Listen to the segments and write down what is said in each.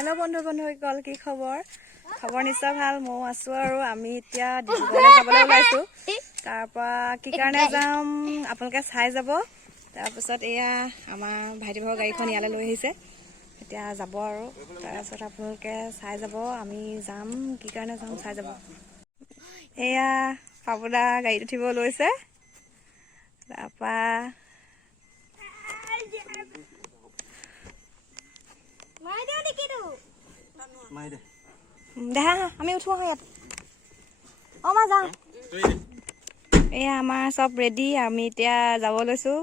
hello बंधु बान्धवीসকল কি খবৰ খবৰ নিশ্চয় ভাল মই আছো আৰু আমি এতিয়া ডিব্ৰুগড়লৈ যাবলৈ ওলাইছো তাৰ পৰা কি কাৰণে যাম আপোনালোকে চাই যাব তাৰ পিছত এয়া আমাৰ ভাইটিৰ গাড়ীখন ইয়ালৈ লৈ আহিছে এতিয়া যাব আৰু তাৰ পিছত আপোনালোকে চাই যাব আমি যাম কি কাৰণে যাম চাই যাব এয়া পাবদা গাড়ীত উঠিব লৈছে তাৰ পৰা দেখা আমি উঠো ইয়াত মা যাওঁ এয়া আমাৰ চব ৰেডি আমি এতিয়া যাব লৈছো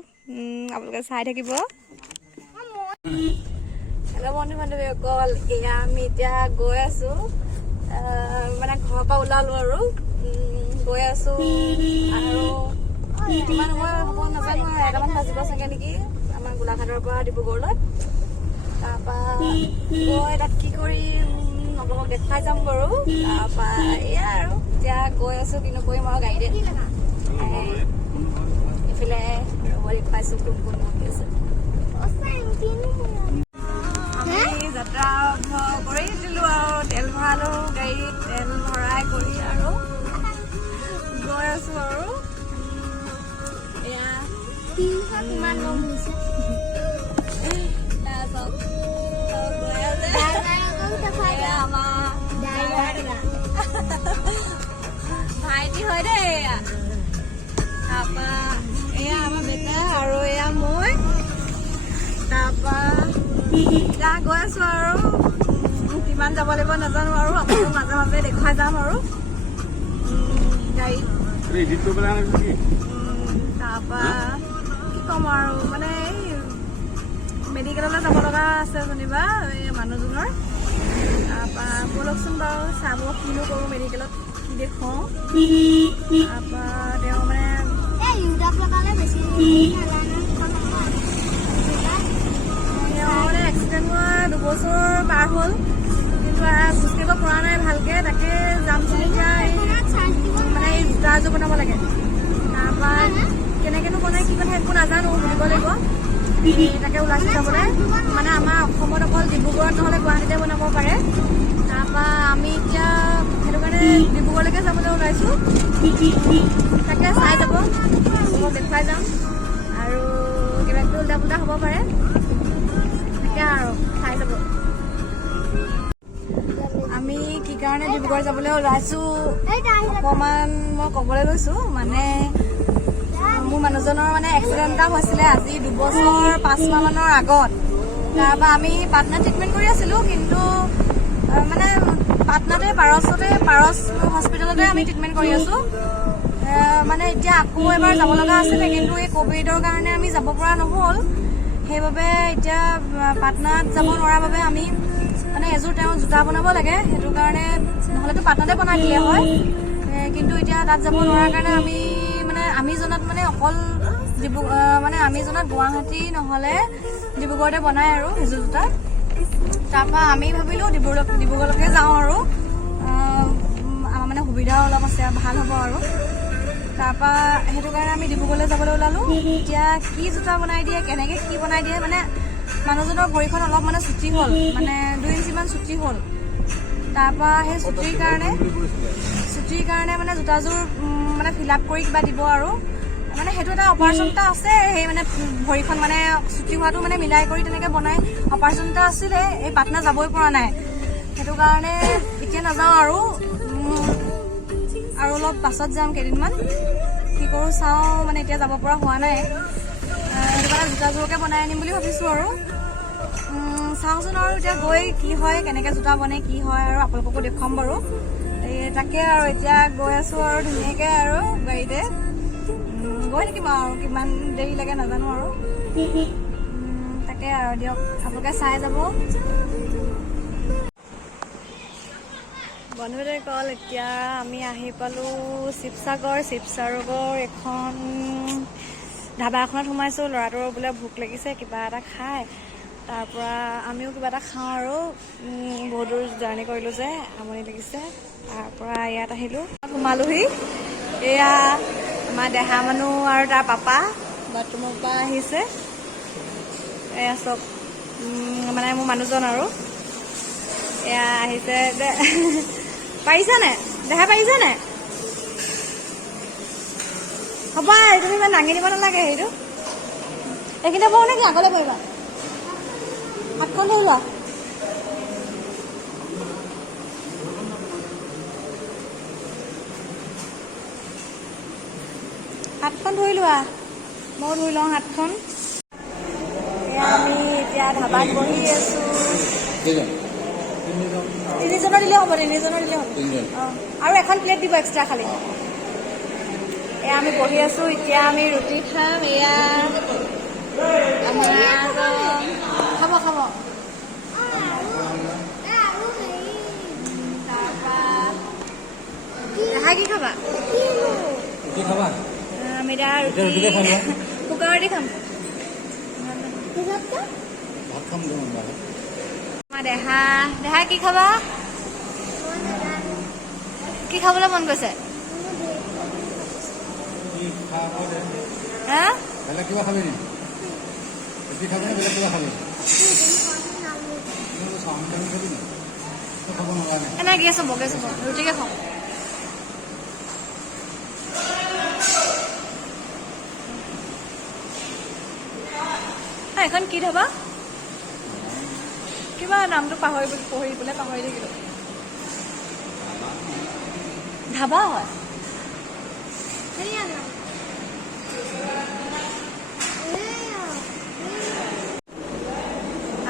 আপোনালোকে চাই থাকিব হেল্ল' বন্ধু বান্ধৱীসকল এয়া আমি এতিয়া গৈ আছো মানে ঘৰৰ পৰা ওলালো আৰু গৈ আছো আৰু কিমান সময় হ'ব নাজানো আৰু 1টামান বাজিব চাগে নেকি আমাৰ গোলাঘাটৰ পৰা ডিব্ৰুগড়লৈ তাৰপৰা গৈ তাত কি কৰিম আপোনালোকক দেখাই যাম বাৰু তাৰপৰা এয়া আৰু এতিয়া গৈ আছো কি নকৰিম আৰু গাড়ীতে এইফালে দেখুৱাইছো কোন কোন মন্দিৰ আছে আমি যাত্ৰা আৰম্ভ কৰি দিলো আৰু তেল ভৰালো গাড়ীত তেল ভৰাই কৰি আৰু গৈ আছো আৰু এয়া কিমান গৰম হৈছে ভাইটি হয় দে তাৰপা এয়া আমাৰ বেটা আৰু এয়া মই তাৰপা এতিয়া গৈ আছো আৰু কিমান যাব লাগিব নাজানো আৰু আপোনালোক মাজে মাজে দেখুৱাই যাম আৰু গাড়ীত তাৰপা কি ক'ম আৰু মানে মেডিকেললৈ যাব লগা আছে যেনিবা এই মানুহজনৰ তাৰপৰা ব'লকচোন বাৰু চাব কিনো কৰোঁ মেডিকেলত কি দেখুৱাওঁ তাৰপৰা তেওঁ মানে এক্সিডেণ্ট হোৱা 2 বছৰ পাৰ হ'ল কিন্তু খোজকাঢ়িব পৰা নাই ভালকৈ তাকে যামচোন এতিয়া মানে এই জোতা এযোৰ বনাব লাগে তাৰপৰা কেনেকৈনো বনাই কি কথা একো নাজানো সুধিব লাগিব তাকে ওলাইছে যাবলৈ মানে আমাৰ অসমত অকল ডিব্ৰুগড়ত নহ'লে গুৱাহাটীতে বনাব পাৰে তাৰপৰা আমি এতিয়া সেইটো কাৰণে ডিব্ৰুগড়লৈকে যাবলৈ ওলাইছোঁ তাকে চাই যাব মই দেখুৱাই যাম আৰু কিবা কিবি উল্টা পুল্টা হ'ব পাৰে তাকে আৰু চাই যাব আমি কি কাৰণে ডিব্ৰুগড় যাবলৈ ওলাইছোঁ অকণমান মই ক'বলৈ লৈছোঁ মানে মোৰ মানুহজনৰ মানে এক্সিডেণ্ট এটা হৈছিলে আজি 2 বছৰ 5 মাহমানৰ আগত তাৰপৰা আমি পাটনাত ট্ৰিটমেণ্ট কৰি আছিলোঁ কিন্তু মানে পাটনাতে পাৰছ হস্পিটেলতে আমি ট্ৰিটমেণ্ট কৰি আছোঁ মানে এতিয়া আকৌ এবাৰ যাব লগা আছিলে কিন্তু এই ক'ভিডৰ কাৰণে আমি যাব পৰা নহ'ল সেইবাবে এতিয়া পাটনাত যাব নোৱাৰাৰ বাবে আমি মানে এযোৰ তেওঁ জোতা বনাব লাগে সেইটো কাৰণে নহ'লেতো পাটনাতে বনাই দিলে হয় কিন্তু এতিয়া তাত যাব নোৱাৰাৰ কাৰণে আমি জনাত মানে অকল মানে আমি জনাত গুৱাহাটী নহ'লে ডিব্ৰুগড়তে বনাই আৰু সেইযোৰ জোতা তাৰপৰা আমি ভাবিলোঁ ডিব্ৰুগড়লৈকে যাওঁ আৰু আমাৰ মানে সুবিধাও অলপ আছে ভাল হ'ব আৰু তাৰপৰা সেইটো কাৰণে আমি ডিব্ৰুগড়লৈ যাবলৈ ওলালোঁ এতিয়া কি জোতা বনাই দিয়ে কেনেকৈ কি বনাই দিয়ে মানে মানুহজনৰ ভৰিখন অলপ মানে চুটি হ'ল মানে 2 ইঞ্চিমান চুটি হ'ল তাৰপৰা সেই চুটিৰ কাৰণে মানে জোতাযোৰ মানে ফিল আপ কৰি কিবা দিব আৰু মানে সেইটো এটা অপাৰেশ্যন এটা আছে সেই মানে ভৰিখন মানে চুটি হোৱাটো মানে মিলাই কৰি তেনেকৈ বনাই অপাৰেশ্যন এটা আছিলে এই পাটনা যাবই পৰা নাই সেইটো কাৰণে এতিয়া নাযাওঁ আৰু অলপ পাছত যাম কেইদিনমান কি কৰোঁ চাওঁ মানে এতিয়া যাব পৰা হোৱা নাই সেইটো কাৰণে জোতাযোৰকে বনাই আনিম বুলি ভাবিছোঁ আৰু চাওঁচোন আৰু এতিয়া গৈ কি হয় কেনেকৈ জোতা বনে কি হয় আৰু আপোনালোককো দেখুৱাম বাৰু তাকে আৰু এতিয়া গৈ আছোঁ আৰু ধুনীয়াকৈ আৰু গাড়ীতে গৈ থাকিম আৰু কিমান দেৰি লাগে নাজানো আৰু তাকে আৰু দিয়ক আপোনালোকে চাই যাব বন্ধুসকল এতিয়া আমি আহি পালোঁ শিৱসাগৰ এখন ধাবা এখনত সোমাইছোঁ ল'ৰাটোৰ বোলে ভোক লাগিছে কিবা এটা খায় তাৰপৰা আমিও কিবা এটা খাওঁ আৰু বহুত দূৰ জাৰ্ণি কৰিলোঁ যে আমনি লাগিছে তাৰপৰা ইয়াত আহিলোঁ সোমালোহি এয়া আমাৰ দেহা মানুহ আৰু তাৰ পাপা বাথৰুমৰ পৰা আহিছে এয়া চব মানে মোৰ মানুহজন আৰু এয়া আহিছে পাৰিছানে দেহা পাৰিছানে হ'ব তুমি ইমান দাঙি দিব নালাগে সেইটো এইখিনিতে বহো নেকি আগলৈ বহিবা হাতখন ধৰি লোৱা হাতখন ধুই লোৱা মই ধুই লওঁ হাতখন আমি এতিয়া ধাবাত বহি আছো তিনিজনৰ দিলে হ'ব অঁ আৰু এখন প্লেট দিব এক্সট্ৰা খালি এয়া আমি বহি আছো এতিয়া আমি ৰুটি খাম এয়া আমাৰ খাব তাৰপৰা কি খাবা আমি এতিয়া ৰুটি কুকাৰতে খাম দেহা কি খাবা কি খাবলৈ মন গৈছে কিবা খাবি নি ৰুটি খাবি নে বেলেগ কিবা খাবি খাব নালাগে এনে গেছ হ'ব ৰুটিকে খাওঁ এখন কি ধাবা কিবা নামটো পাহৰি থাকিলো ধাবা হয়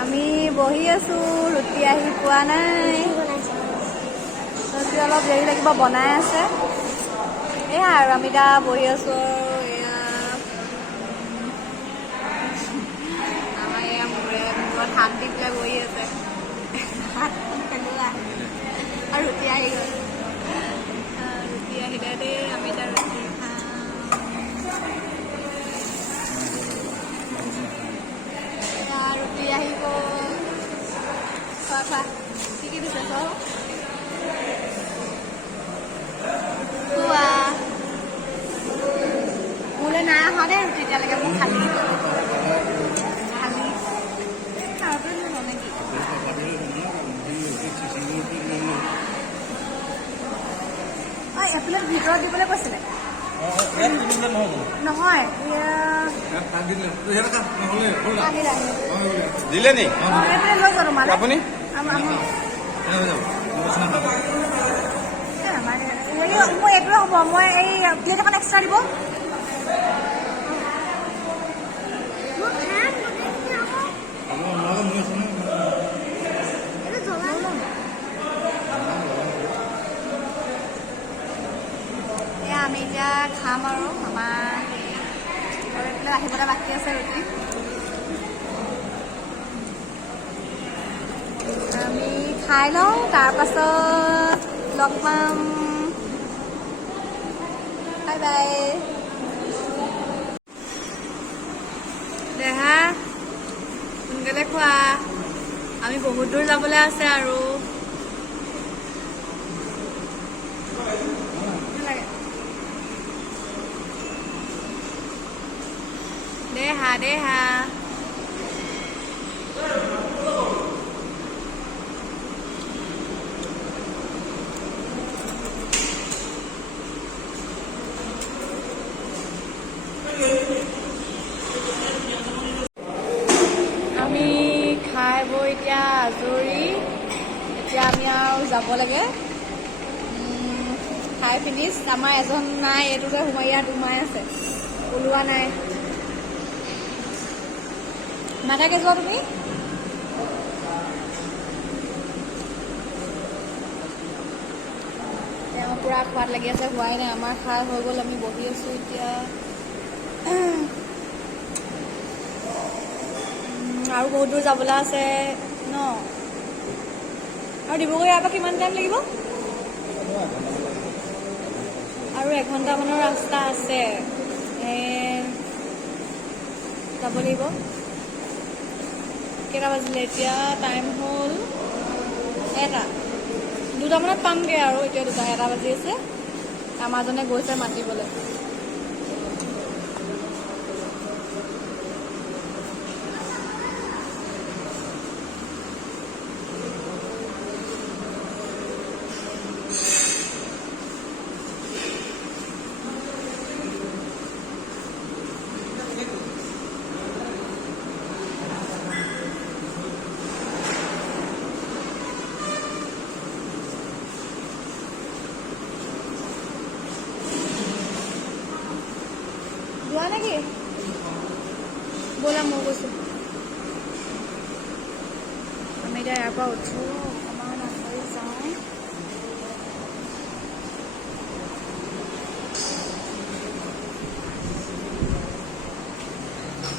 আমি বহি আছো ৰুটি আহি পোৱা নাই ৰুটি অলপ দেৰি লাগিব বনাই আছে এয়া আৰু আমি এতিয়া বহি আছো হাত দি পেলাই বহি আছে আৰু ৰুটি আহি গ'ল ৰুটি আহিলে দেই আমি এতিয়া ৰুটি খাম ৰুটি আহি গ'ল খোৱা কি দিছে খোৱা মোলৈ নাই অহা দেই ৰুটি এতিয়ালৈকে মোক খালি এপ্লেট ভিতৰত দিবলৈ কৈছিলে নহয় দিলে নি লৈ যাওঁ মানে আপুনি মই এইটোৱে হ'ব মই এই প্লেট এখন এক্সট্ৰা দিব আমি এতিয়া খাম আৰু আমাৰ আহিবলৈ বাকী আছে ৰুটি আমি খাই লওঁ তাৰপাছত লগ পাম বাই বাই দেহা সোনকালে খোৱা আমি বহুত দূৰ যাবলৈ আছে আৰু দেহা আমি খাই বৈ এতিয়া আজৰি এতিয়া আমি আৰু যাব লাগে খাই ফিনিছ আমাৰ এজন নাই এইটোতে ইয়াত সোমাই আছে ওলোৱা নাই নাথাকে যোৱা তুমি আমাৰ পুৰা খোৱাদ লাগি আছে হোৱাই নাই আমাৰ খাই হৈ গ'ল আমি বহি আছো এতিয়া আৰু বহুত দূৰ যাবলৈ আছে ন আৰু ডিব্ৰুগড় ইয়াৰ পৰা কিমান টাইম লাগিব আৰু এঘণ্টামানৰ ৰাস্তা আছে যাব লাগিব কেইটা বাজিলে এতিয়া টাইম হ'ল 2টামানত পামগৈ আৰু এতিয়া 1 বাজি আছে আমাৰজনে গৈছে মাতিবলৈ নেকি ব'লা মই কৈছোঁ আমি এতিয়া ইয়াৰ পৰা উঠো অকণমান আগবাঢ়ি যাওঁ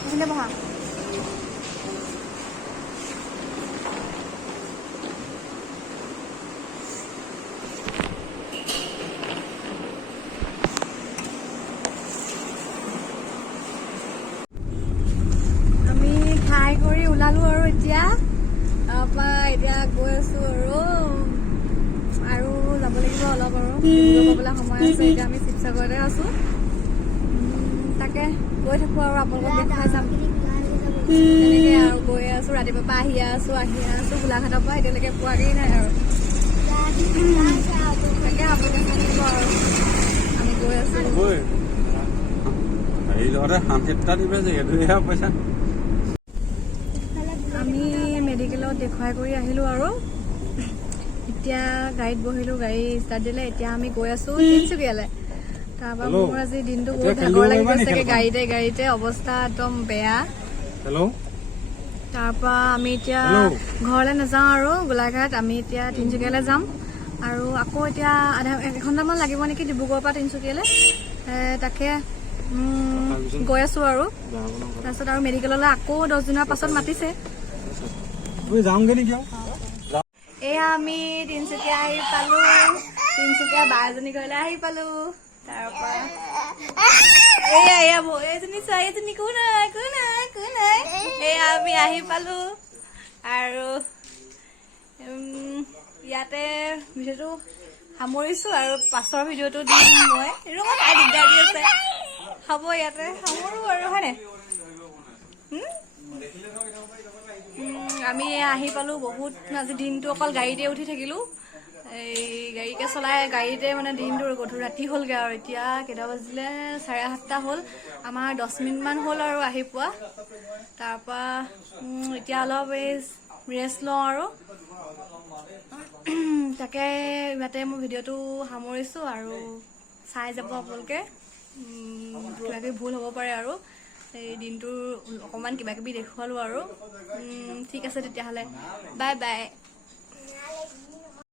এইখিনিতে বহা খাই কৰি ওলালো আৰু এতিয়া তাৰপৰা এতিয়া গৈ আছো আৰু যাব লাগিব অলপ আৰু যাবলৈ সময় আছে এতিয়া আমি শিৱসাগৰতে আছো তাকে গৈ থাকো আৰু আপোনালোকক দেখাই যাম তেনেকে আৰু গৈ আছো ৰাতিপুৱাৰ পৰা আহি আছো গোলাঘাটৰ পৰা এতিয়ালৈকে পোৱাগেই নাই আৰু তাকে আপোনালোকে চাই থাকিব আৰু আমি গৈ আছো আমি মেডিকেলত দেখুৱাই কৰি আহিলো আৰু এতিয়া গাড়ীত বহিলো গাড়ী ষ্টাৰ্ট দিলে এতিয়া আমি গৈ আছো তিনিচুকীয়ালৈ তাৰপৰা মোৰ আজি দিনটো বহুত ভাগৰ লাগি গৈছেগে গাড়ীতে অৱস্থা একদম বেয়া তাৰপৰা আমি এতিয়া ঘৰলৈ নাযাওঁ আৰু গোলাঘাট আমি এতিয়া তিনিচুকীয়ালৈ যাম আৰু আকৌ এতিয়া এঘণ্টামান লাগিব নেকি ডিব্ৰুগড়ৰ পৰা তিনিচুকীয়ালৈ তাকে গৈ আছো আৰু তাৰপিছত আৰু মেডিকেললৈ আকৌ 10 দিনৰ পাছত মাতিছে এয়া আমি তিনিচুকীয়া আহি পালো তিনিচুকীয়া বা এজনী ঘৰলৈ আহি পালো তাৰপৰা এইজনী ছোৱালীজনী কোন হয় এয়া আমি আহি পালো আৰু ইয়াতে ভিডিঅ'টো সামৰিছো আৰু পাছৰ ভিডিঅ'টো দিম মই ৰুমত দিগদাৰ দি আছে হ'ব ইয়াতে সামৰো আৰু হয়নে আমি আহি পালো বহুত আজি দিনটো অকল গাড়ীতে উঠি থাকিলো এই গাড়ীকে চলাই গাড়ীতে মানে দিনটো গধূলি ৰাতি হ'লগে আৰু এতিয়া কেইটা বাজিলে 7:30 হ'ল আমাৰ 10 মিনিটমান হ'ল আৰু আহি পোৱা তাৰপৰা এতিয়া অলপ এই ৰেষ্ট লওঁ আৰু তাকে ইয়াতে মই ভিডিঅ'টো সামৰিছো আৰু চাই যাব আপোনালোকে কিবাকিবি ভুল হ'ব পাৰে আৰু এই দিনটোৰ অকণমান কিবাকিবি দেখুৱালো আৰু ঠিক আছে তেতিয়াহ'লে বাই বাই